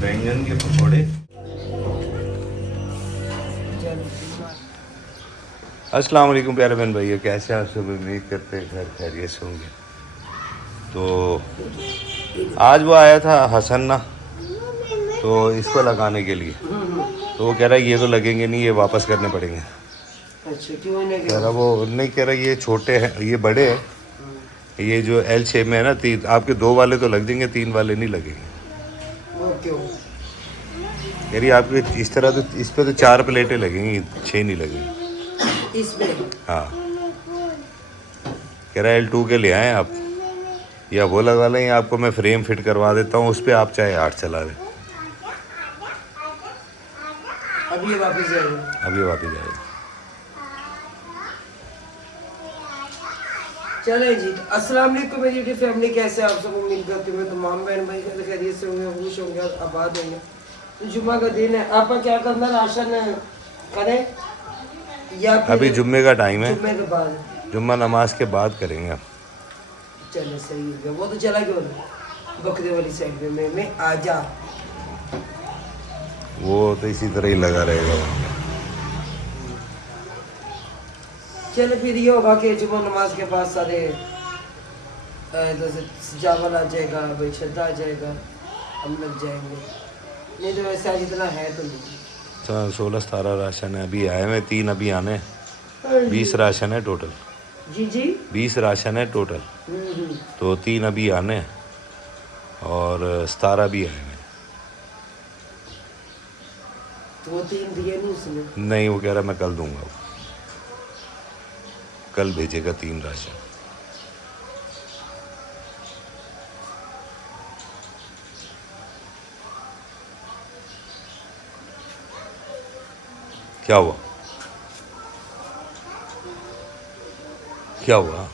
बैंगन के पकौड़े। अस्सलाम वालेकुम प्यारे बहन भाइयों, कैसे आप सब? उम्मीद करते हैं घर खैरियत से होंगे। तो आज वो आया था हसन ना, तो इसको लगाने के लिए, तो वो कह रहा है ये तो लगेंगे नहीं, ये वापस करने पड़ेंगे। अच्छा, क्यों नहीं कह रहा वो नहीं, कह रहा ये छोटे हैं, ये बड़े हैं, ये जो एल शेप में है ना, तीन आपके 2 वाले तो लग जाएंगे, 3 वाले नहीं लगेंगे। वो क्यों? कह रही आपके इस तरह तो इस पे तो 4 प्लेटें लगेंगी, 6 नहीं लगेंगी इसमें? हाँ। कह रहा L2 के ले आए आप, या वो लगा लें, आपको मैं फ्रेम फिट करवा देता हूँ, उस पर आप चाहे 8 चला लें। अब ये वापस जाएगा? अभी वापस जाएगा। चले जी, अस्सलाम वालेकुम मेरी यूट्यूब फैमिली, कैसे आप सब? उम्मीद करती हूँ तमाम बहन भाई खैरियत से होंगे, खुश होंगे और आबाद होंगे। तो जुम्मा का दिन है, आपका क्या करना, राशन करें या फिर अभी जुम्मे का टाइम है, जुम्मे के बाद? जुम्मा नमाज के बाद करेंगे आप। चलो सही है, वो तो चला गया बकरे वाली साइड में, मैं आजा। वो तो इसी तरह ही लगा रहेगा। चलो फिर ये होगा कि जुम्मा नमाज के बाद सारे चावल आ जाएगा, भाई छद्दा आ जाएगा, हम लग जाएंगे। नहीं तो वैसे आज इतना है तो नहीं। 16-17 राशन है, अभी आए हुए 3 अभी आने, 20 राशन है टोटल। जी जी 20 राशन है टोटल, तो 3 अभी आने और 17 भी आए हैं। तो वो 3 दिए नहीं उसने? नहीं, वो कह रहा मैं कल दूंगा, कल भेजेगा 3 राशन। क्या हुआ? क्या हुआ?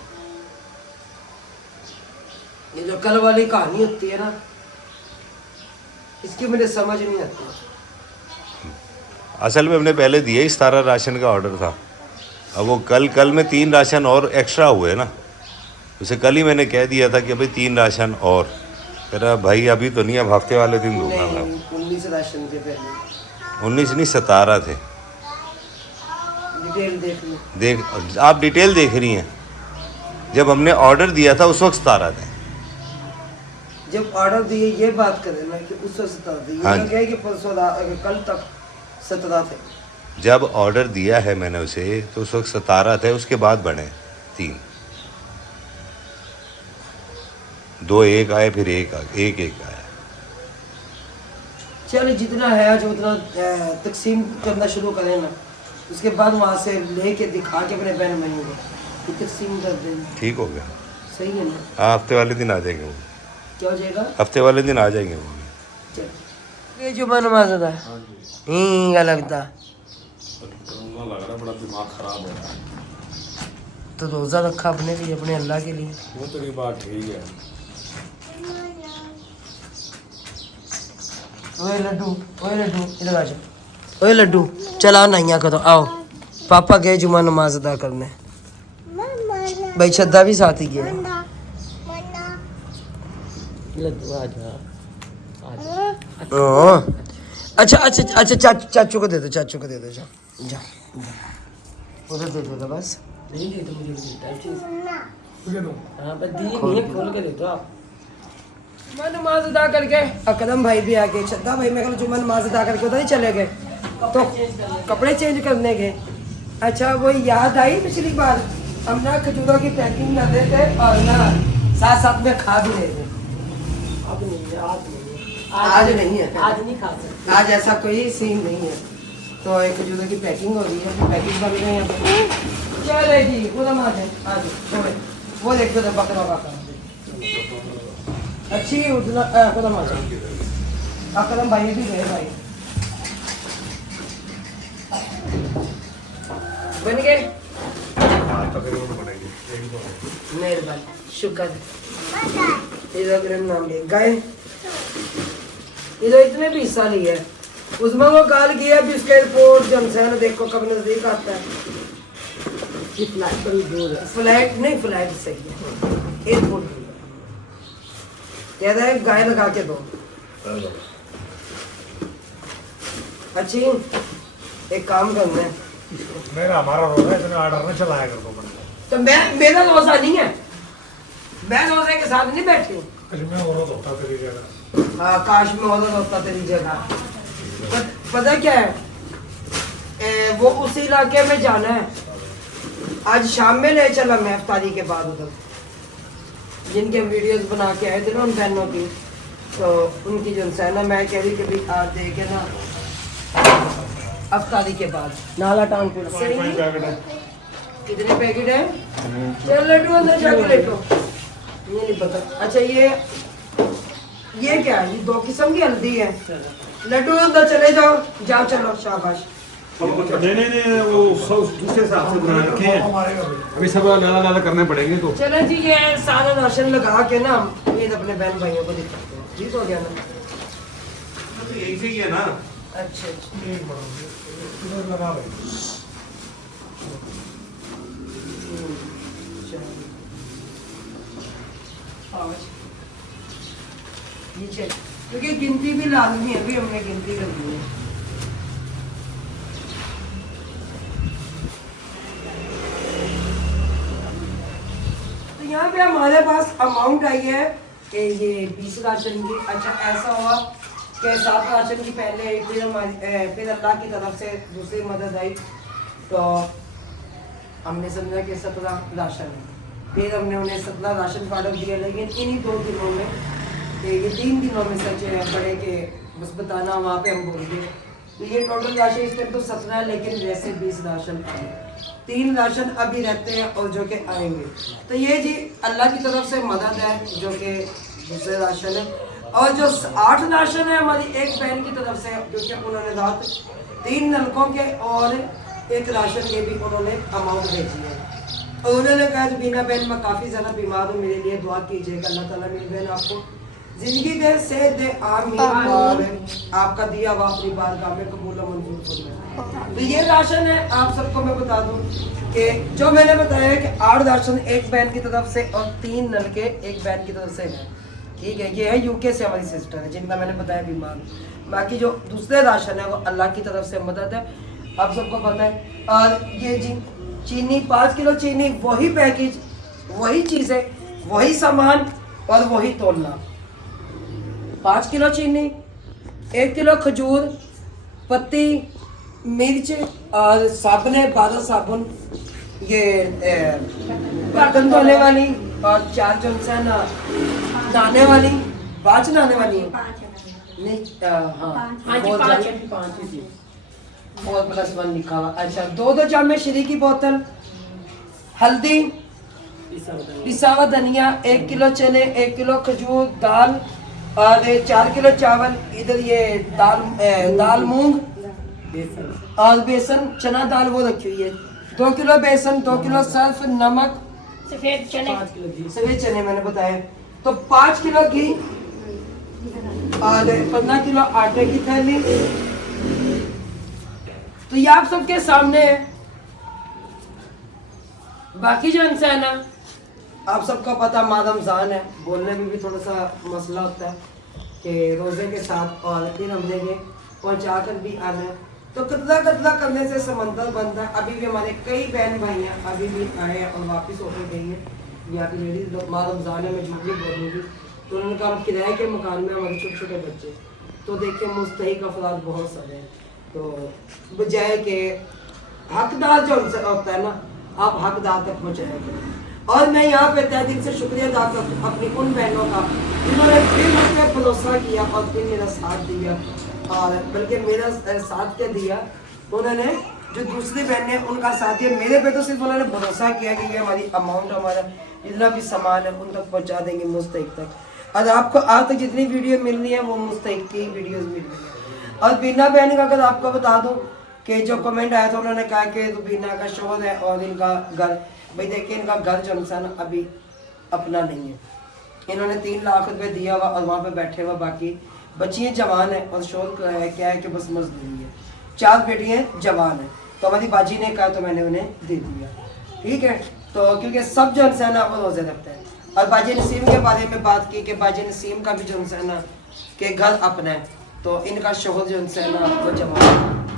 ये जो कल वाली कहानी होती है ना, इसकी मुझे समझ नहीं आती। असल में हमने पहले दिया ही 17 राशन का ऑर्डर था। अब वो कल में 3 राशन और एक्स्ट्रा हुए ना, उसे कल ही मैंने कह दिया था कि भाई 3 राशन और। कह रहा भाई अभी तो नहीं, अब हफ्ते वाले दिन दूंगा मैं। 19 राशन थे पहले। 19 नहीं 17 थे। डिटेल देख लो। देख, आप डिटेल देख रही हैं। जब हमने ऑर्डर दिया था उस वक्त 17 थे। जब ऑर्डर दिए ये बात करें ना कि उस वक्त 17 थे, हाँ ये क्या है कि परसों कल तक 17 थे। जब ऑर्डर दिया है मैंने उसे तो उस वक्त 17 थे, उसके बाद बने 3, 2 एक आए, फिर एक आया। चलो जितना है आज उतना तकसीम करना शुरू करें ना, उसके बाद वहाँ से लेके दिखा के अपने बहन भाइयों को तकसीम कर दें। ठीक हो गया? सही है ना? हाँ, हफ्ते वाले दिन आ जाएंगे वो। क्या हो जाएगा? हफ्ते वाले दिन आ जाएंगे वो। चल ये जुम्मा नमाज अदा क्या लगता? लग रहा बड़ा दिमाग खराब हो रहा है। तो रोज़ा रखा अपने लिए, अपने अल्लाह के लिए। वो तेरी बात ठीक है। ओए लड्डू इधर आ जाओ। ओए लड्डू चला नैया करो, आओ पापा गए जुम्मा नमाज अदा करने। भाई छद्दा भी साथ ही गया। लड्डू आ जा। अच्छा चाचू को दे दो, जा उधर दे दो बस। नहीं दे दो मुझे, हाँ बस खोल के दे दो आप। जुम्मा नमाज अदा करके अकरम भाई भी आ गए, छद्दा भाई मैं जुम्मा नमाज अदा करके उधर ही चले गए, तो कपड़े चेंज करने गए। अच्छा वो याद आई पिछली बार हम ना खजूरों की पैकिंग कर रहे थे और ना साथ में खा भी रहे थे। अब नहीं है, आज नहीं है, आज नहीं खा सकते, आज ऐसा कोई सीन नहीं है। तो एक खजूरों की पैकिंग हो रही है, पैकिंग बन रही है। चलेगी पूरा मार आज वो देखते थे बकरा अच्छी कदम आ जाए। कदम भाई भी गए भाई बन गए। मेहरबानी शुक्र। इधर नाम ले गए, इधर इतने भी हिस्सा नहीं है। उसमें वो कॉल किया भी उसका एयरपोर्ट जमशेद देखो कब नजदीक आता है। फ्लाइट बड़ी दूर है, फ्लाइट नहीं फ्लाइट सही है, एयरपोर्ट कहता है गाय लगा के दो। अच्छी एक काम करना है, मेरा हमारा रोजा इतना ऑर्डर न चलाया कर दो तो मेरा रोजा नहीं है, मैं रोजे के साथ नहीं बैठी हूँ। मैं और होता तेरी जगह। हाँ काश में औरत होता तेरी जगह। पता क्या है, वो उसी इलाके में जाना है, आज शाम में ले चला मैं इफ्तारी के बाद उधर, जिनके वीडियोस बना के आए थे ना उन बहनों की, तो उनकी जो है ना मैं कह रही कि भाई आज देखे ना इफ्तारी के बाद नाला टांग पे कितने पैकेट है? चल लड्डू अंदर जाके लेटो। ये नहीं पता। अच्छा ये क्या है? ये 2 किस्म की हल्दी है। लड्डू अंदर चले जाओ, जाओ चलो शाबाश। नहीं वो सब दूसरे हिसाब से बना रखे हैं, अभी सब नाला नाला करने पड़ेंगे। तो चलो जी ये सारा राशन लगा के ना ये अपने बहन भाइयों को दिखाते हैं। ठीक हो गया ना? तो यही से ही है ना। अच्छा एक मिनट इधर लगा भाई। नीचे क्योंकि गिनती भी लाजमी है, अभी हमने गिनती करनी है। तो यहाँ पे हमारे पास अमाउंट आई है कि ये 20 राशन की। अच्छा ऐसा हुआ कि 7 राशन की पहले आई, फिर हमारी फिर अल्लाह की तरफ से दूसरी मदद आई, तो हमने समझा कि 17 राशन है। फिर हमने उन्हें 17 राशन कार्ड दिए, लेकिन इन्हीं 2 दिनों में ये 3 दिनों में सच बड़े के बस बताना वहाँ पे हम बोल गए। तो ये टोटल राशन इस टाइम तो 17 है, लेकिन वैसे 20 राशन आए, 3 राशन अभी रहते हैं और जो कि आएंगे। तो ये जी अल्लाह की तरफ से मदद है जो कि दूसरे राशन है। और जो 8 राशन है हमारी एक बहन की तरफ से, क्योंकि उन्होंने रात 3 नलकों के और 1 राशन के भी उन्होंने अमाउंट भेजी है। और उन्होंने कहा तो बीना बहन मैं काफ़ी ज़्यादा बीमार हूँ, मेरे लिए दुआ कीजिएगा, अल्लाह ताला मेरी बहन आपको जिंदगी दे, सेहत दे, आमीन। और आपका दिया हुआ अपनी बारगाह में कबूल मंजूर फरमाए। तो ये राशन है, आप सबको मैं बता दूं कि जो मैंने बताया कि 8 राशन एक बहन की तरफ से और 3 नलके एक बहन की तरफ से है। ठीक है, ये है यूके से हमारी सिस्टर है जिनका मैंने बताया बीमार। बाकी जो दूसरे राशन है वो अल्लाह की तरफ से मदद है, आप सबको पता है। और ये जी चीनी 5 किलो चीनी, वही पैकेज, वही चीज़ें, वही सामान और वही तोलना। 5 किलो चीनी, 1 किलो खजूर, पत्ती, मिर्च और साबुन है 12 साबुन, ये बर्तन धोने वाली, और 4 जो है ना नहाने वाली, 5 नहाने वाली नहीं, और +1 लिखा हुआ। अच्छा 2 जामे श्री की बोतल, हल्दी, पिसा हुआ धनिया, 1 किलो चने, 1 किलो खजूर, दाल और 4 किलो चावल, इधर ये दाल मूंग और बेसन, चना दाल वो रखी हुई है, 2 किलो बेसन, 2 किलो सर्फ, नमक, सफेद चने मैंने बताया, तो 5 किलो घी और 15 किलो आटे की थैली। तो ये आप सबके सामने है। बाकी जो इंसान है आप सबको पता माह रमज़ान है, बोलने में भी थोड़ा सा मसला होता है कि रोज़े के साथ, और फिर हमने ये पहुँचा कर भी आना है, तो कतला करने से समंदर बनता है। अभी भी हमारे कई बहन भाई हैं अभी भी आए हैं और वापस होकर गई हैं। यहाँ की लेडीज़ लोग माह रमज़ान है, मैं झूठ नहीं बोलूँगी, तो उन्होंने कहा हम किराए के मकान में हमारे छोटे छोटे बच्चे, तो देखिए मुस्तहिक अफराद बहुत सारे हैं, तो बजाय के हकदार जो उनसे होता है ना, आप हकदार तक पहुँचाया करें। और मैं यहाँ पे तहे दिल से शुक्रिया अदा करता हूँ अपनी उन बहनों का जिन्होंने फिर मुझ पर भरोसा किया और फिर मेरा साथ दिया, और बल्कि मेरा साथ क्या दिया, उन्होंने जो दूसरी बहनें उनका साथ दिया, मेरे पे तो सिर्फ उन्होंने भरोसा किया कि ये हमारी अमाउंट, हमारा जितना भी सामान है उन तक पहुँचा देंगे मुस्तहिक तक। और आपको आज तक जितनी वीडियो मिल रही है वो मुस्तहिक की वीडियोज़ मिल रही है। और बीना बहन का अगर आपको बता दूँ कि जो कमेंट आया था उन्होंने कहा कि तो बीना का शोर है और इनका घर, भाई देखिए इनका घर जो इंसान अभी अपना नहीं है, इन्होंने 3 लाख रुपए दिया हुआ और वहाँ पे बैठे हुआ, बाकी बच्चियाँ जवान है और शोर क्या है कि बस मजदूरी है, 4 बेटियाँ जवान है, तो हमारी बाजी ने कहा तो मैंने उन्हें दे दिया। ठीक है, तो क्योंकि सब जो इंसान है वो रोज़े रखते हैं, और बाजी नसीम के बारे में बात की कि बाजी नसीम का भी जो है ना कि घर अपना है, तो इनका शोहर जो है ना वो जमा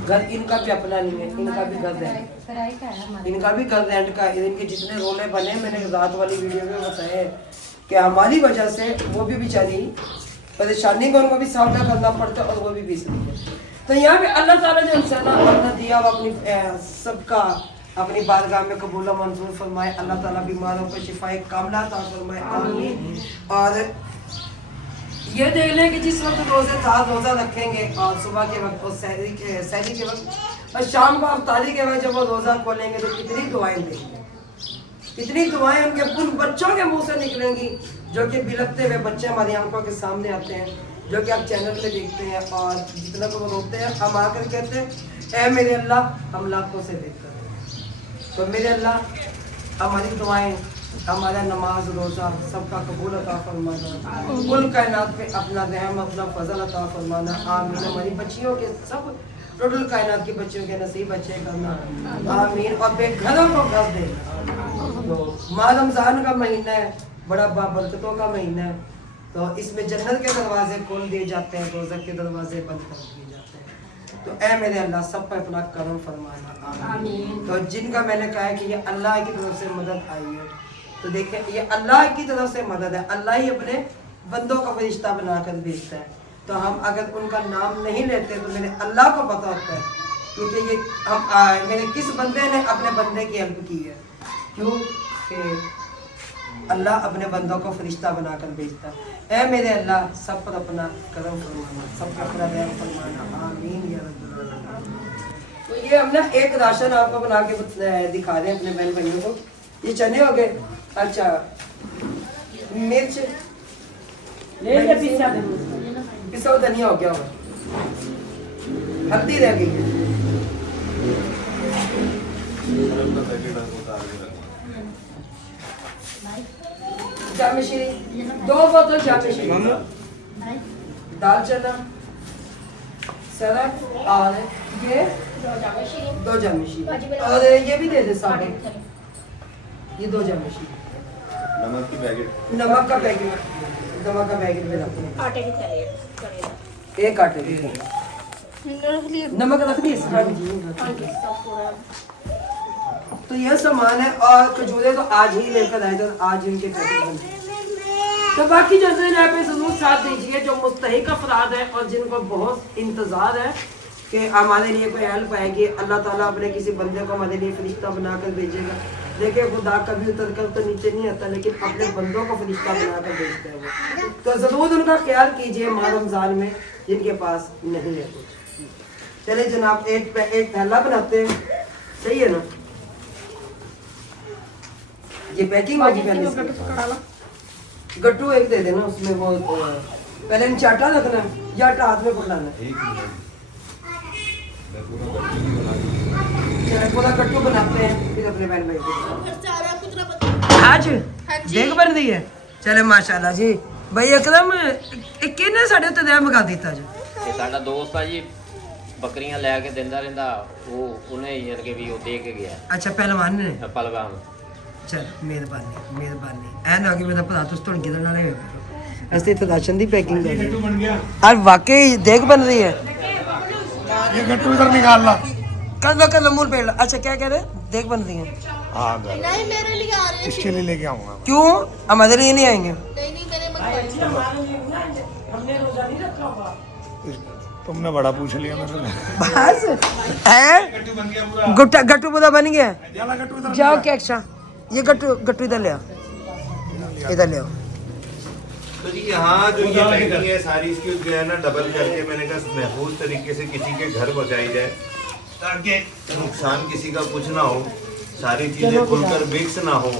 घर इनका भी अपना नहीं है, इनका भी घर रेंट, इनका भी घर रेंट का। इनके जितने रोले बने मैंने रात वाली वीडियो में बताए कि हमारी वजह से वो भी बेचारी परेशानी को उनको भी सामना करना पड़ता है और वो भी बीस रही है। तो यहाँ पे अल्लाह ताला जो इंसान अपना दिया वो अपनी सबका अपनी बारगाह में कबूल मंजूर फरमाए। अल्लाह ताला बीमारों को शिफाए कामला अता फरमाए, आमीन। और ये देख लें कि जिस वक्त रोज़ा रखेंगे और सुबह के वक्त और सहरी के वक्त और शाम को अफ्तारी के वक्त जब वो रोज़ा खोलेंगे तो कितनी दुआएं देंगे, कितनी दुआएं उनके उन बच्चों के मुंह से निकलेंगी जो कि बिलखते हुए बच्चे हमारी आंखों के सामने आते हैं, जो कि आप चैनल पे देखते हैं। और जितना को वो रोते हैं हम आकर कहते हैं ऐ मेरे अल्लाह हम लाखों से बेहतर हैं। तो मेरे अल्लाह हमारी दुआएं, हमारा नमाज रोज़ा सबका कबूल अता फरमाना, कुल कायनात पे अपना रहम अपना फजल अता फरमाना, आमीन। हमारी बच्चियों के सब टोटल कायनात की बच्चियों के नसीब अच्छे करना, आमीन। और बेघरों को घर देना। तो माह रमज़ान का महीना है, बड़ा बाबरकतों का महीना है, तो इसमें जन्नत के दरवाजे खोल दिए जाते हैं, दोज़ख के दरवाजे बंद कर दिए जाते हैं। तो ऐ मेरे अल्लाह सब पर अपना करम फरमाना, आमीन। तो जिनका मैंने कहा है कि ये अल्लाह की तरफ से मदद आई है, तो देखें ये अल्लाह की तरफ से मदद है, अल्लाह ही अपने बंदों का फरिश्ता बनाकर भेजता है। तो हम अगर उनका नाम नहीं लेते तो मेरे अल्लाह को पता होता है, क्योंकि ये हम मेरे किस बंदे ने अपने बंदे की हेल्प की है, क्यों कि अल्लाह अपने बंदों को फरिश्ता बनाकर भेजता है। ऐ मेरे अल्लाह सब पर अपना करम फरमाना, सब पर अपना रहम फरमाना, आमीन या रब्बल आलमीन। तो ये हम ना एक राशन आपको बना के दिखा रहे हैं अपने बहन भाइयों को। ये चने हो गए, अच्छा मिर्च पिसा धनिया हो गया होगा, हल्दी रह गई, जामिश्री 2 बोतल जामिश्री, दाल चना सरफ और ये 2 जामिश्री और ये भी दे दे साथ, ये 2 जामिश्री, नमक की पैकेट, नमक का पैकेट में रखो, आटे की थैली एक आटे की नमक रख दी तो यह सामान है। और खजूरें तो आज ही लेकर आए थे, आज इनके पैकेट बने। तो बाकी जो यहाँ पे जरूर साथ दीजिए जो मुस्तहिक अफराद है और जिनको बहुत इंतज़ार है कि हमारे लिए कोई हेल्प आएगी, अल्लाह ताला अपने किसी बंदे को हमारे लिए फरिश्ता बनाकर भेजेगा। देखिए खुदा कभी उतर कर तो नीचे नहीं आता, लेकिन अपने बंदों को फरिश्ता बनाकर भेजता है वो। तो ज़रूर उनका ख्याल कीजिए माह रमज़ान में जिनके पास नहीं है कुछ। चले जनाब एक थैला बनाते हैं, सही है ना? ये पैकिंग होगी पहले, गट्टू एक दे देना, उसमें वो पहले इन चाटा रखना या आटा हाथ में पकड़ाना, पूरा गट्टू बनाते हैं फिर अपने बहन भाई को। आज देख बन रही है, चले माशाल्लाह जी। भाई अकरम किने साडे उत्ते दया मगा दिता जी? ਇਹ ਸਾਡਾ ਦੋਸਤ ਆ ਜੀ, ਬੱਕਰੀਆਂ ਲੈ ਕੇ ਦਿੰਦਾ ਰਹਿੰਦਾ, ਉਹਨੇ ਯਾਰ ਕਿ ਵੀ ਉਹ ਦੇ ਕੇ ਗਿਆ अच्छा पहलवान ने, ਪਲਵਾਨ। चल मेहरबानी ऐन आगे मेरा भरा तुस तुम किधर ना रहे असली तो राशन दी पैकिंग कर रही बन गया, और वाकई देख बन रही है। ये गट्टू इधर निकाल ला। कर लो मूल पेड़। अच्छा क्या कह रहे, देख बन रही है? हाँ नहीं मेरे लिए आ रहे इसके लिए लेके आऊंगा। क्यों हमारे लिए नहीं आएंगे? नहीं मेरे मन तुमने बड़ा पूछ लिया मेरे से। बस है गट्टू पूरा बन गया। जाला गट्टू इधर जाओ क्या अच्छा ये गट्टू इधर ले आओ, इधर ले आओ। तो जी यहाँ जो ये पैकिंग है सारी इसकी जो है ना डबल करके मैंने कहा महफूज तरीके से किसी के घर पहुँचाई जाए ताकि नुकसान किसी का कुछ ना हो, सारी चीज़ें खुलकर मिक्स ना हो।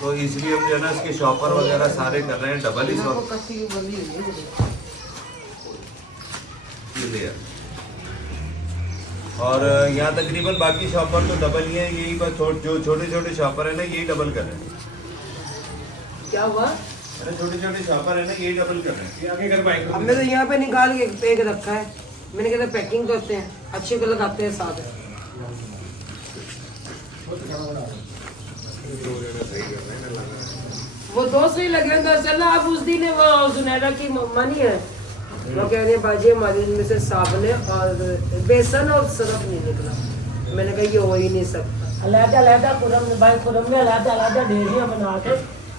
तो इसलिए हम जो है ना इसके शॉपर वगैरह सारे कर रहे हैं डबल ही शॉप। और यहाँ तकरीबन बाकी शॉपर तो डबल ही है, यही बस जो छोटे छोटे शॉपर है ना यही डबल कर रहे हैं। क्या हुआ? अरे छोटे छोटे शॉपर है ना यही डबल कर रहे हैं। ये आगे कर पाएंगे। हमने तो यहाँ पे निकाल के पैक रखा है, मैंने कहता पैकिंग करते हैं अच्छे को लगाते हैं साथ। वो दोस्त ही लगे तो चला अब उस दिन वो सुनैरा की मम्मा नहीं है वो कह रही है बाजी हमारे इनमें से साबुन है और बेसन और सरफ नहीं निकला। मैंने कहा ये हो ही नहीं सकता। अलग-अलग खुरम में अलग-अलग ढेरियां बना के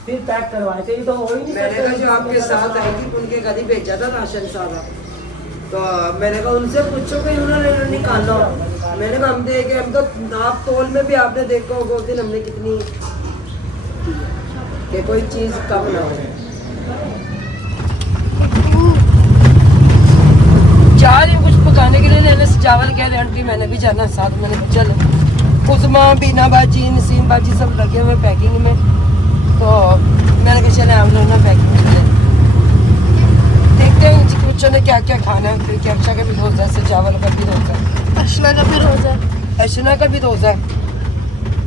फिर पैक करवाए थे, ये तो हो ही नहीं मैंने कहा जो आपके साथ आई थी उनके घर ही भेजा था राशन सारा, तो मैंने कहा उनसे पूछो कि उन्होंने निकाला। मैंने कहा हम देखे हम तो नाप तोल में भी आपने देखा होगा उस दिन हमने कितनी कि कोई चीज़ कम ना हो। जा रही हूँ कुछ पकाने के लिए, मैंने चावल कह रहे आंटी मैंने भी जाना साथ। मैंने चलो उस्मा बीना बाजी नसीम बाजी सब लगे हुए पैकिंग में, तो मैंने कहा चले हम लोग ना पैकिंग में देखते हैं बच्चों ने क्या क्या खाना है। क्योंकि अक्षा का भी रोज़ा है, चावल का भी रोज़ा है, अशना का भी रोजा है। अशना का भी रोज़ा है।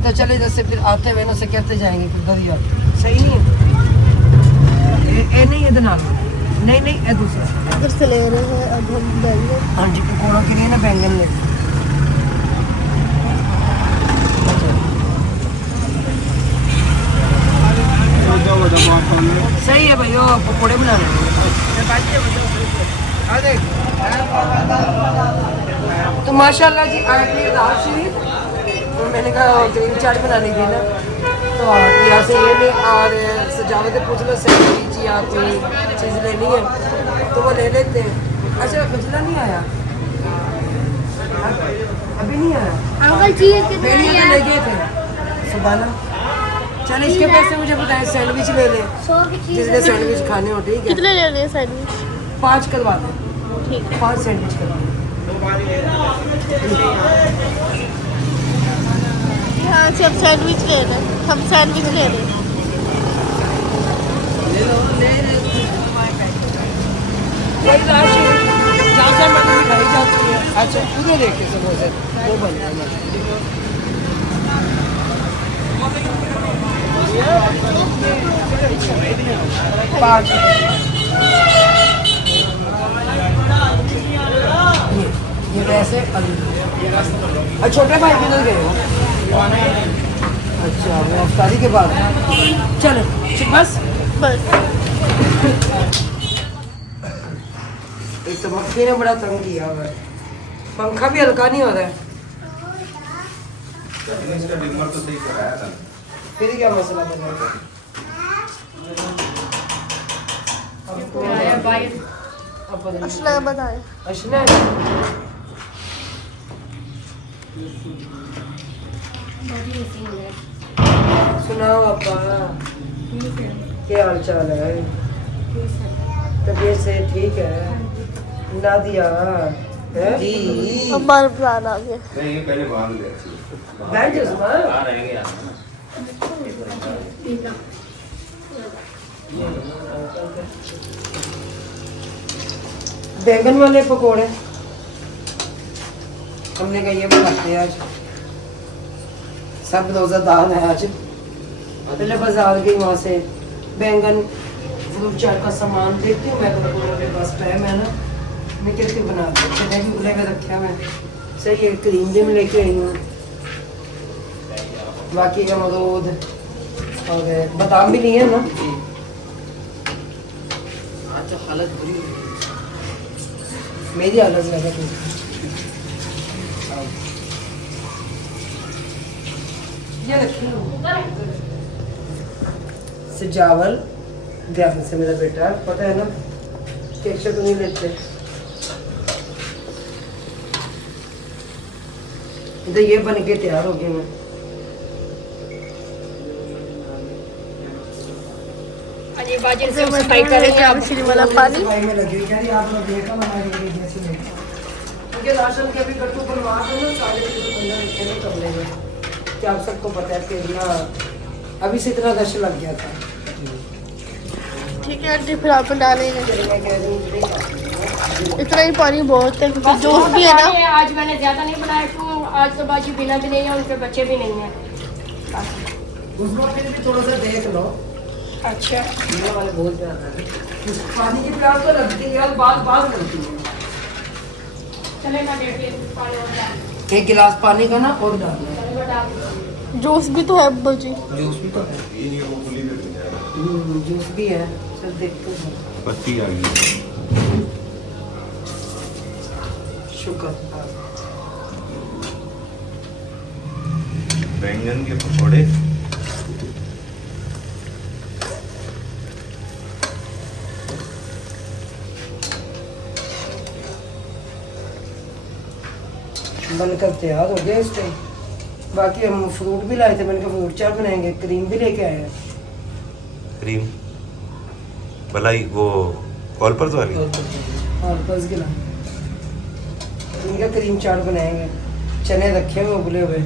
तो चले जैसे फिर आते हुए ना से कहते जाएंगे फिर दरिया सही नहीं है ये नहीं ये ना नहीं ये दूसरा इधर से ले रहे हैं अब हम बैंगन। हाँ जी पकौड़ों के लिए ना बैंगन ले सही है भाई वो पकौड़े बनाने तो माशाल्लाह जी आपने दाल शरीफ और मैंने कहा ग्रीन चाट बनाने की ना, तो यहाँ से ये नहीं और सजावट पूछ लो सैंडविच या कोई चीज़ लेनी है तो वो ले लेते हैं। अच्छा खजला नहीं आया अभी नहीं आया अंकल जी कितने मेरी तो ले गए थे सुबह ना। चल इसके पैसे मुझे बताएं सैंडविच ले लें 100 की चीज जिसने सैंडविच खाने हो ठीक है कितने ले रहे हैं सैंडविच? 5 करवा दें ठीक है 5 सैंडविच करवा दें। यहाँ से अब सैंडविच ले रहे हैं, हम सैंडविच ले रहे हैं। वही राशि जहाँ से मैंने मिठाई जाती है। अच्छा उधर देखे समोसे वो बन पाँच ये वैसे और छोटे भाई किधर गए हो? अच्छा वो अफ्तारी के बाद चलो बस बस एक तो मक्खी ने बड़ा तंग किया हुआ है, पंखा भी हल्का नहीं हो रहा है। इसका डिमर तो सही कराया था फिर क्या मसला बना? अशना बताए अशना सुनाओ अपा क्या हाल चाल है? तबीयत से ठीक है? नादिया है जी हमारे प्लान आ गए। नहीं पहले बांध ले बैठ जाओ सुना आ रहेंगे बैंगन वाले पकोड़े हमने कहा ये बनाते हैं आज, सब रोज़ादार है आज। पहले बाजार गई वहाँ से बैंगन फ्रूट चाट का सामान देखती हूँ मैं तो मेरे पास टाइम है ना मैं कैसे बना चने भी उबले में रखे मैं सही है। क्रीम भी मैं लेके आई हूँ, बाकी अमरूद और बादाम भी नहीं है ना। आज तो हालत बुरी है मेरी, हालत ज़्यादा ये रखी सजावल ध्यान से मेरा बेटा पता है ना केक तो नहीं लेते तो ये बन के तैयार हो गए मैं। अरे बाजी से सफाई कर रहे हैं आप वाला पानी। भाई में लगी कह रही आप लोग देखा हमारी जैसे नहीं क्योंकि राशन के अभी कट्टू बनवा दो ना सारे बंदा लिखे नहीं कर लेंगे कि आप सबको पता है कि इतना अभी से इतना रश लग गया था। ठीक है आंटी फिर आप डालेंगे मैं कह रही हूँ इतना ही पानी बहुत है क्योंकि जोश भी है ना। आज मैंने ज्यादा नहीं बनाया क्यों आज तो बाजी बिना भी नहीं है उनके बच्चे भी नहीं है। उसको फिर भी थोड़ा सा देख लो। अच्छा ये वाले बहुत ज्यादा है पानी की प्यास तो लगती है बात लगती है। चले ना बेटी पानी और डाल 1 गिलास पानी का ना और डालना चलो डाल जोश भी तो है बाजी। जूस भी तो है। जूस भी है, सब देखते हैं। पत्ती आ गई। शुक्र। बैंगन के पकौड़े। बनकर तैयार हो गया इस टाइम। बाकी हम फ्रूट भी लाए थे, मैंने कहा फ्रूट चाट बनाएंगे। क्रीम भी लेके आए हैं। क्रीम मलाई वो कॉलपर्स वाली। और बस गिला इनका क्रीम चाट बनाएंगे। चने रखे हुए उबले हुए।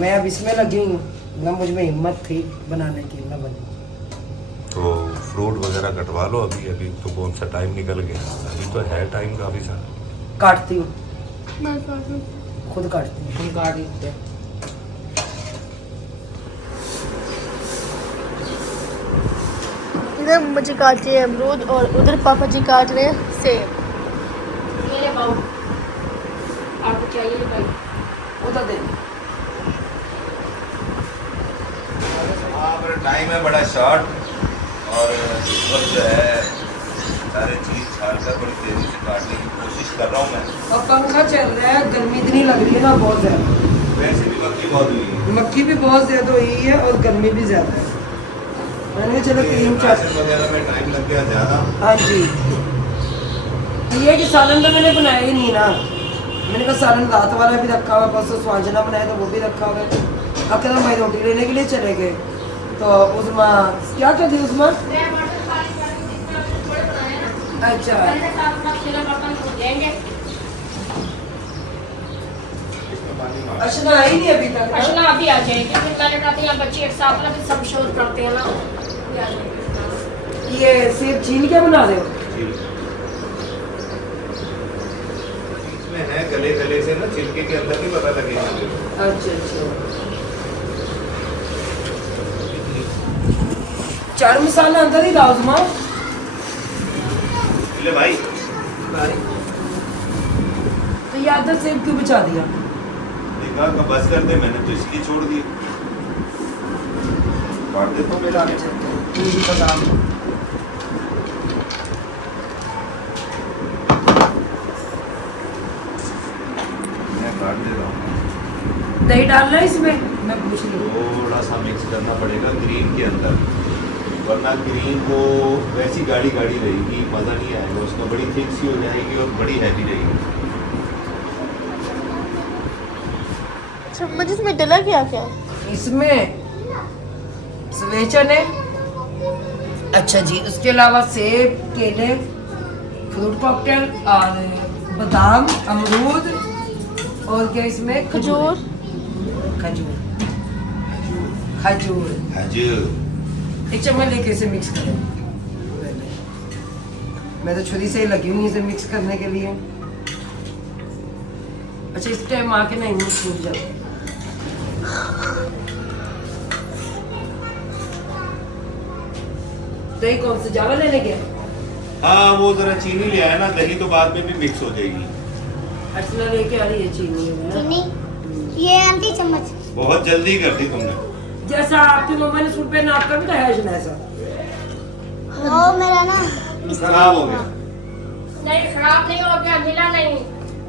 मैं अब इसमें लगी हूँ ना, मुझ में हिम्मत थी बनाने की, ना बनी। तो फ्रूट वगैरह कटवा लो अभी। अभी तो कौन सा टाइम निकल गया, अभी तो है टाइम काफी सारा। काटती हूँ, मैं काट लूं। खुद काटती हूँ। हम काट लेते हैं। इधर मुझे काट रहे हैं अमरूद और उधर पापा जी काट रहे हैं सेब। ये ले बाबू, आपको चाहिए भाई? उधर दे। टाइम है बड़ा शॉर्ट और इस वक्त जो है सारे चीज छाल कर बड़ी तेजी से काटने की कोशिश कर रहा हूँ मैं। अब पंखा चल रहा है, गर्मी इतनी लग रही है ना बहुत ज्यादा। वैसे भी मक्खी बहुत हुई है। मक्खी भी बहुत ज्यादा हुई है और गर्मी भी ज्यादा है। मैंने कहा चलो क्रीम चाट राशन वगैरह में टाइम लग गया ज्यादा। हाँ जी। ये कि सालन तो मैंने बनाया ही नहीं ना। मैंने कहा सालन रात वाला भी रखा हुआ, परसों स्वांजना बनाया तो वो भी रखा हुआ है। अकरम भाई रोटी लेने के लिए चले गए तो उस्मा क्या कर दी उस्मा? अच्छा अशना आई नहीं अभी तक। अशना अभी आ जाएगी, फिर मैंने कहा था बच्चे एक साथ ना, फिर सब शोर करते हैं ना। ये आ जाएगी। ये सेब छील क्या बना रहे हो? इसमें है गले गले से ना, छिलके के अंदर नहीं पता लगेगा। अच्छा अच्छा। चाट मसाला अंदर ही डाल उस्मा। ले भाई। तो ये आधा सेब क्यों बचा दिया? देखा का बस कर दे, मैंने तो इसलिए छोड़ दी। काट देता हूँ मेरा आगे। मैं काट दे रहा हूँ। दही डालना है इसमें? मैं पूछ रही हूँ। थोड़ा सा मिक्स करना पड़ेगा क्रीम के अंदर, वरना क्रीम वो वैसी गाढ़ी गाढ़ी रहेगी, मज़ा नहीं आएगा उसका। बड़ी थिक सी हो जाएगी और बड़ी हैवी रहेगी। अच्छा मुझे इसमें डला क्या क्या है? इसमें सफेद चने, अच्छा जी, उसके अलावा सेब, केले, फ्रूट कॉकटेल और बादाम, अमरूद और क्या इसमें खजूर। खजूर खजूर खजूर। एक चम्मच लेके इसे मिक्स करें। मैं तो छुरी से ही लगी हूँ इसे मिक्स करने के लिए। अच्छा इस टाइम आके नहीं मुँह छूट जाते। दही कौन सा ज्यादा लेने गया? हाँ वो जरा चीनी ले आया ना, दही तो बाद में भी मिक्स हो जाएगी। अर्चना लेके आ रही है चीनी है ना? चीनी ये आंटी चम्मच। बहुत जल्दी कर दी तुमने। जैसा आपकी मम्मा ने सूट पहना आपका भी तो है ऐसा। वो मेरा ना खराब हो गया। नहीं खराब नहीं हो गया, मिला नहीं।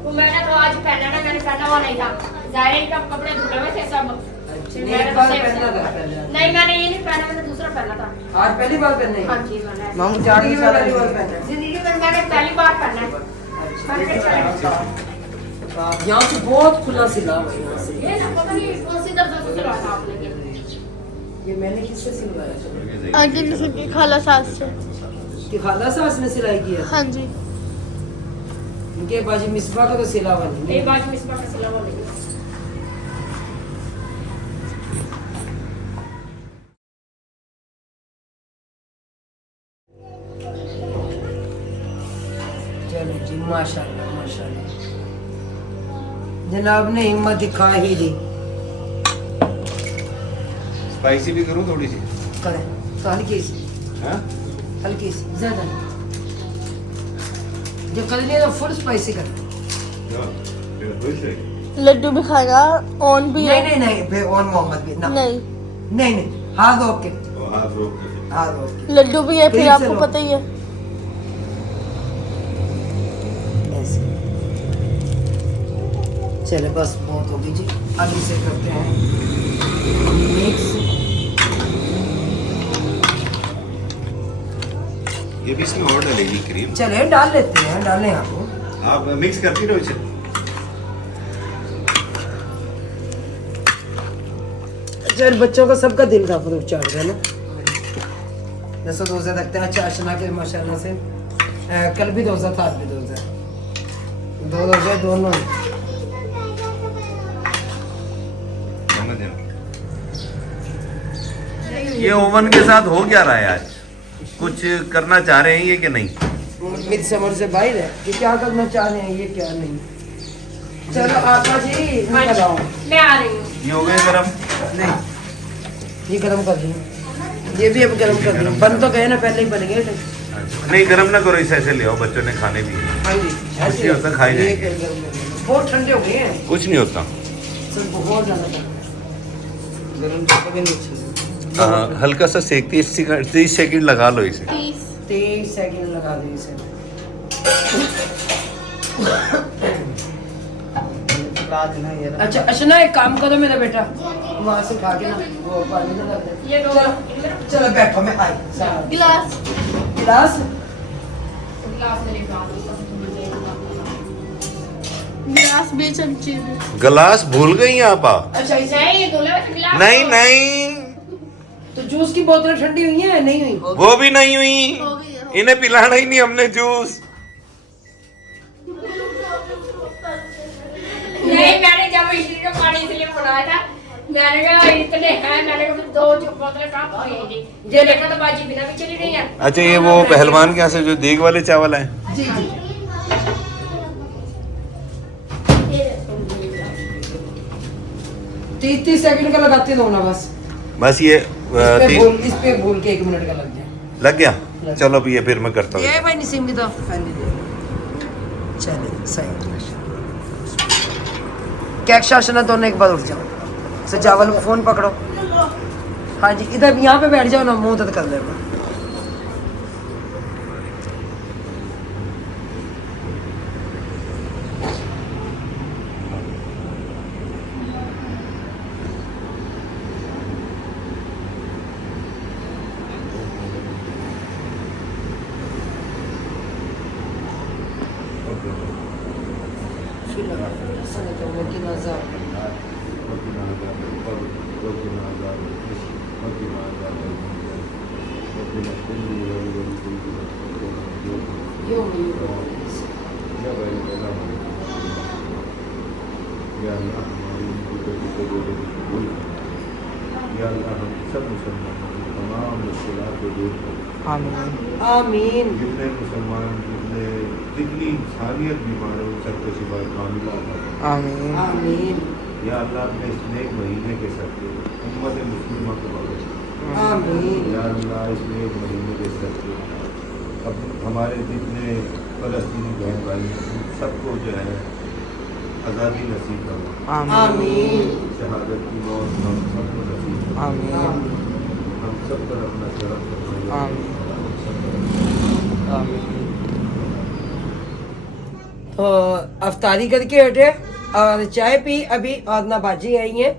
वो मैंने तो आज पहना ना, मैंने पहना हुआ नहीं था। जाहिर का कपड़े धुले हुए थे सब। अच्छा, मैंने एक तो बार सेम पहना सेम- था पहले। नहीं मैंने ये नहीं पहना, मैंने दूसरा पहना था। आज पहली बार पहने? हाँ जी मैंने मामू चाट की पहली बार पहना। जिंदगी में मैंने पहली बार पहना है। यहाँ से बहुत खुला सिला हुआ है यहाँ से। ये ना पता नहीं कौन सी दर्द से सिलवाया था आपने ये। ये मैंने किससे सिलवाया? आगे की खाला सास से। कि खाला सास ने सिलाई किया? हाँ जी। इनके बाजी मिसबा का तो सिला हुआ नहीं। ये बाजू इस बार का सिला हुआ नहीं है। चलो जी माशाल्लाह माशाल्लाह, जनाब ने हिम्मत दिखा ही दी। स्पाइसी भी करूँ थोड़ी सी? करें तो हल्की सी, हाँ? हल्की सी, ज्यादा नहीं। जब करनी है तो फुल स्पाइसी कर। फिर खुश रहेगी। लड्डू भी खाएगा, ऑन भी नहीं है। नहीं नहीं फिर ऑन मोहम्मद भी ना। नहीं नहीं नहीं हाथ रोक के, तो हाथ रोक के हाथ रोक के लड्डू भी है, फिर फिर आपको चलो। पता ही है। ऐसे। चले बस बहुत होगी जी, अब इसे करते हैं मिक्स। ये भी इसमें और डलेगी क्रीम। चले डाल लेते हैं, डालें आपको। आप मिक्स करती रहो इसे। चल बच्चों का सबका दिल का फ्रूट चाट है ना, जैसे रोजा रखते हैं चाशना के माशाल्लाह से। कल भी रोजा था, आज भी रोजा है, दो रोजे दोनों। ये ओवन के साथ हो क्या रहा है आज? कुछ करना चाह रहे हैं ये कि नहीं? मिड समर से बाहर है कि क्या करना चाह रहे हैं, ये क्या नहीं। चलो आपा जी निकल आओ। मैं आ रही हूँ। ये हो गए गरम? नहीं ये गरम कर दी, ये भी अब गरम कर दी। बन तो गए ना, पहले ही बन गए थे। नहीं गरम ना करो, इसे ऐसे ले आओ, बच्चों ने खाने भी है। हाँ जी कुछ नहीं होता, खाए ये जाएंगे। गरम कर दी। बहुत ठंडे हो गए हैं कुछ नहीं होता। सर, बहुत ज्यादा गरम तो भी नहीं चाहिए। हाँ, हल्का सा सेक 30 सेकंड लगा लो इसे। 23 सेकंड लगा दी इसे। अच्छा अच्छा ना, एक काम करो मेरा बेटा, वहाँ से खा के ना वो पानी में रख दे। ये दो चलो चलो बैठो, मैं आई। गिलास गिलास गिलास मेरे पास। गिलास भी चमचे भी। गिलास भूल गई आप? अच्छा इसे नहीं, ये दूल्हे का गिलास। नहीं नहीं, तो जूस की बोतलें ठंडी हुई हैं नहीं हुई? वो भी नहीं हो हुई। गई है, हो इन्हें पिलाना ही नहीं हमने जूस। नहीं, मैंने जब इडली का पानी इसलिए बनाया था, मैंने कहा इतने हैं, मैंने कहा दो बोतलें कहाँ पहुँचेंगी। ये देखा तो बाजी बिना भी चली रही है। अच्छा ये वो पहलवान के यहाँ से जो देग वाले चावल है? जी जी 30 सेकंड का लगाते दो ना बस। बस ये इस पे भूल के 1 मिनट का लग गया। लग गया। चलो अभी ये फिर मैं करता हूँ। ये भाई नसीम की तो चले सही। क्या शासना दोनों एक बार उठ जाओ। सजावल को फोन पकड़ो। हाँ जी इधर यहाँ पे बैठ जाओ ना, मुंह तक कर लेना। आमीन। जितने मुसलमान जितनी इंसानियत बीमार है उन सबको शिफा कामिला अता फरमा। आमीन आमीन। या अल्लाह अपने इस नेक महीने के सदके उम्मत मुस्लिमा को बख्श। आमीन। या अल्लाह इस नेक महीने के सदके अब हमारे जितने फ़लस्तीनी बहन भाई हैं उन सबको जो है आज़ादी नसीब करना। आमीन। शहादत की मौत हम सबको नसीब करना। आमीन। हम सब पर अपना करम करना। आमीन। आमीन। तो अफ्तारी करके हटे और चाय पी अभी, और ना बाजी आई है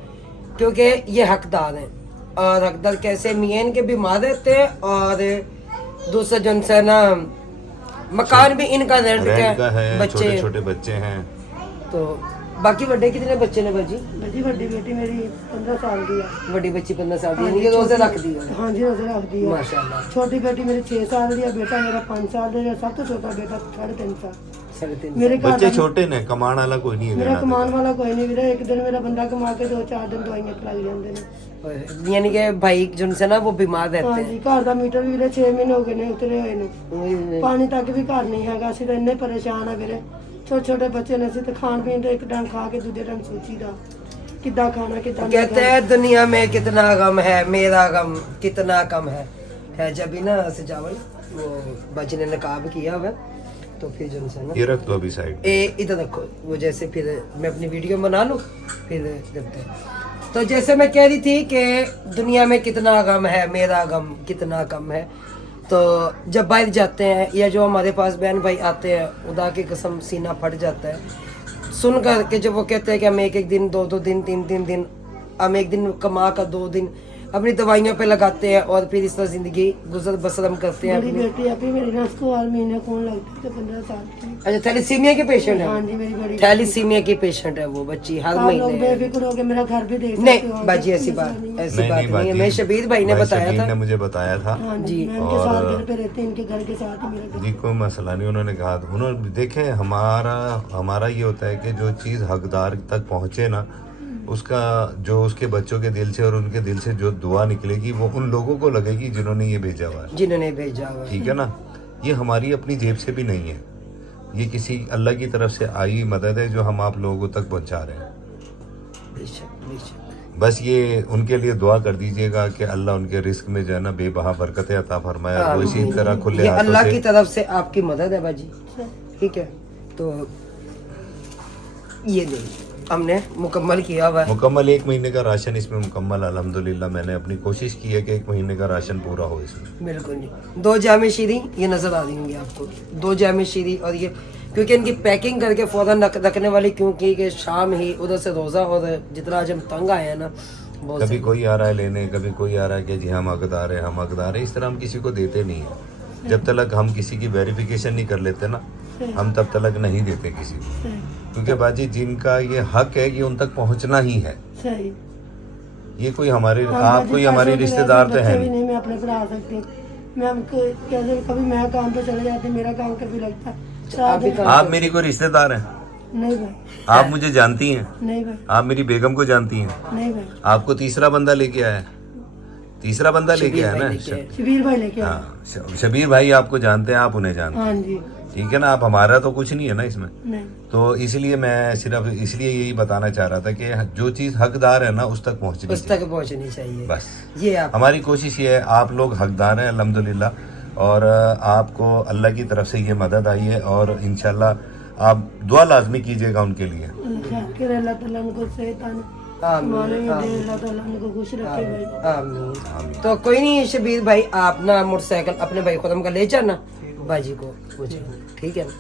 क्योंकि ये हकदार हैं। और हकदार कैसे मियान के बीमार रहते हैं, और दूसरा जो है ना मकान भी इनका रेंट का है, छोटे बच्चे छोटे बच्चे हैं। तो बाकी बड़े कितने बच्चे ने बाजी? बड़ी बड़ी बेटी मेरी 15 साल की है। बड़ी बच्ची 15 साल की है, ये रोजे रख दी है हाँ जी रोजे रख दी है। माशाल्लाह। छोटी बेटी मेरी 6 साल की है, बेटा मेरा 5 साल का है, सब तो छोटा बेटा 3.5 साल। 3.5 मेरे घर बच्चे का- छोटे ने, कमाने वाला कोई नहीं है। मेरा कहना कमान वाला कोई नहीं वीरे, एक दिन मेरा बंदा कमा के 2-4 दिन दवाइयां खिलाई जाते हैं। यानी कि भाई जो से ना वो बीमार रहते हाँ हैं। जी घर का मीटर भी वीरे 6 महीने हो गए ने उतरे हुए ने, वही- पानी तक भी घर नहीं हैगा। ਅਸੀਂ ਤਾਂ ਇੰਨੇ ਪਰੇਸ਼ਾਨ ਆ ਵੀਰੇ, ਛੋਟੇ ਛੋਟੇ ਬੱਚੇ ਨੇ, ਅਸੀਂ ਤਾਂ ਖਾਣ ਪੀਣ ਤੇ ਇੱਕ ਟਾਈਮ ਖਾ ਕੇ ਦੂਜੇ ਟਾਈਮ ਸੋਚੀਦਾ ਕਿੱਦਾਂ ਖਾਣਾ ਕਿੱਦਾਂ ਨਹੀਂ कहते हैं दुनिया में कितना गम है, मेरा गम कितना कम है जब भी ना सजावल वो बच्चे ने नकाब किया हुआ तो फिर जो है ना ये रख दो अभी साइड। इधर रखो, वो जैसे फिर मैं अपनी वीडियो बना लूँ फिर देखते हैं। तो जैसे मैं कह रही थी कि दुनिया में कितना गम है, मेरा गम कितना कम है। तो जब बाहर जाते हैं या जो हमारे पास बहन भाई आते हैं, खुदा की कसम सीना फट जाता है सुन कर के जब वो कहते हैं कि हम एक दिन 2 दिन 3 दिन हम एक दिन कमा कर 2 दिन अपनी दवाइयों पे लगाते हैं और फिर इस तरह जिंदगी गुजर बसर हम करते हैं मेरी अपनी। बेटी अभी मेरी नस को हर महीने खून लगता है, 15 साल की। अच्छा, थैलीसीमिया की पेशेंट हाँ है? जी, मेरी बड़ी थैलीसीमिया की पेशेंट है वो बच्ची, हर आप लोग महीने। बेफिक्र हो के मेरा घर भी देख सकते नहीं हो। बाजी ऐसी बात नहीं। ऐसी नहीं बात नहीं नहीं है। बाजी, मैं शबीर भाई ने बताया शबीर था। ने मुझे बताया था हाँ जी। जी, मैं उनके साथ घर पे रहती, इनके घर के साथ ही मेरा घर। जी, कोई मसला नहीं। उन्होंने कहा, उन्होंने देखे हमारा ये होता है कि जो चीज़ हकदार तक पहुँचे ना, उसका जो उसके बच्चों के दिल से और उनके दिल से जो दुआ निकलेगी वो उन लोगों को लगेगी जिन्होंने ये भेजा हुआ है। जिन्होंने भेजा हुआ है। ठीक है ना, ये हमारी अपनी जेब से भी नहीं है, ये किसी अल्लाह की तरफ से आई मदद है जो हम आप लोगों तक पहुंचा रहे हैं। बेशक बेशक। बस ये उनके लिए दुआ कर दीजिएगा कि अल्लाह उनके रिस्क में जो है ना बेबहा बरकतें अता फरमाए, वो इसी तरह खुले ये हाथों अल्लाह की से। तरफ से आपकी मदद है बाजी, ठीक है। तो ये नहीं हमने मुकम्मल किया हुआ है। मुकम्मल 1 महीने का राशन इसमें मुकम्मल, अल्हम्दुलिल्लाह मैंने अपनी कोशिश की है कि 1 महीने का राशन पूरा हो इसमें। बिल्कुल नहीं। 2 जामे शीरी ये नजर आ रही होंगी आपको, 2 जामे शीरी। और ये क्योंकि इनकी पैकिंग करके फौरन रखने वाली क्योंकि कि शाम ही उधर से रोज़ा और जितना आज हम तंग आए हैं ना बहुत कभी कोई आ रहा है लेने, कभी कोई आ रहा है कि जी हम हकदार हैं, हम हकदार हैं। इस तरह हम किसी को देते नहीं है। जब तक हम किसी की वेरिफिकेशन नहीं कर लेते ना, हम तब तक नहीं देते किसी को। क्योंकि बाजी जिनका ये हक है कि उन तक पहुंचना ही है। सही। ये कोई हमारे हाँ, आप बाजी, कोई पैसों हमारे के रिश्तेदार तो वैसे है बच्चे भी नहीं। मैं अपने पर आ सकती। मैं कैसे कभी मैं काम पे चले जाती, मेरा काम कभी लगता। आप भी आप मेरी कोई रिश्तेदार हैं? नहीं भाई, आप मुझे जानती हैं? नहीं भाई, आप मेरी बेगम को जानती हैं? नहीं भाई। आपको तीसरा बंदा लेके आया, तीसरा बंदा लेके आया ना। शबीर भाई लेके आए। हाँ, शबीर भाई आपको जानते हैं, आप उन्हें जानते हैं, हाँ जी। ठीक है ना। आप हमारा तो कुछ नहीं है ना इसमें। नहीं। तो इसलिए मैं सिर्फ इसलिए यही बताना चाह रहा था कि जो चीज़ हकदार है ना उस तक पहुंचनी उस चाहिए। तक पहुंचनी चाहिए। बस ये आप हमारी कोशिश ये है, आप लोग हकदार हैं अल्हम्दुलिल्लाह, और आपको अल्लाह की तरफ से ये मदद आई है और इंशाल्लाह आप दुआ लाजमी कीजिएगा उनके लिए। अल्लाह ताला उनको सेहत आमीन अल्लाह ताला उनको खुश रखे भाई। आमीन। तो कोई नहीं शबीर भाई, आप ना मोटरसाइकिल अपने भाई खुदम का ले जाना, बाजी को पूछे, ठीक है ना।